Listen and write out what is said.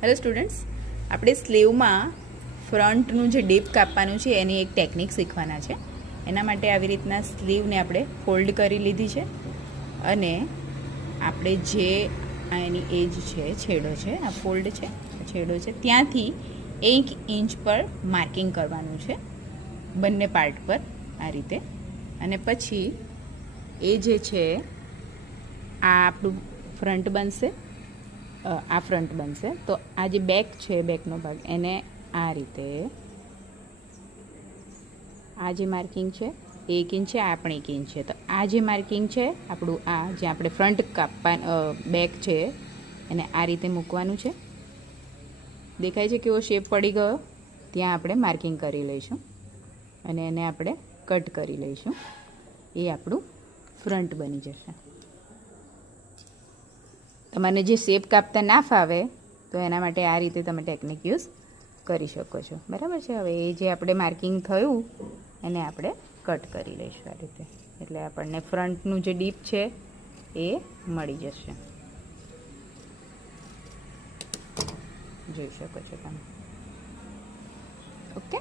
Hello students, આપણે સ્લીવમાં ફ્રન્ટનું જે deep કાપવાનું છે એની એક ટેકનિક શીખવાના છે. એના માટે આવી રીતના સ્લીવને આપણે ફોલ્ડ કરી લીધી છે અને આપણે જે એની એજ છે, છેડો છે, આ ફોલ્ડ છે, છેડો છે, ત્યાંથી 1 ઇંચ પર માર્કિંગ કરવાનું છે બંને પાર્ટ પર આ રીતે. અને પછી એ જે છે આ આપણું ફ્રન્ટ બનશે, આ ફ્રન્ટ બનશે. તો આ જે બેક છે, બેકનો ભાગ, એને આ રીતે, આ જે માર્કિંગ છે 1 ઇંચ છે, આ પણ 1 ઇંચ છે. તો આ જે માર્કિંગ છે આપણું, આ જે આપણે ફ્રન્ટ બેક છે એને આ રીતે મૂકવાનું છે. દેખાય છે કેવો શેપ પડી ગયો? ત્યાં આપણે માર્કિંગ કરી લઈશું અને એને આપણે કટ કરી લઈશું. એ આપણું ફ્રન્ટ બની જશે. તમને જે શેપ કાપતા ના ફાવે તો એના માટે આ રીતે તમે ટેકનિક યુઝ કરી શકો છો. બરાબર છે. હવે એ જે આપણે માર્કિંગ થયું એને આપણે કટ કરી લઈશું આ રીતે. એટલે આપણને ફ્રન્ટનું જે ડીપ છે એ મળી જશે. જોઈ શકો છો તમે. ઓકે.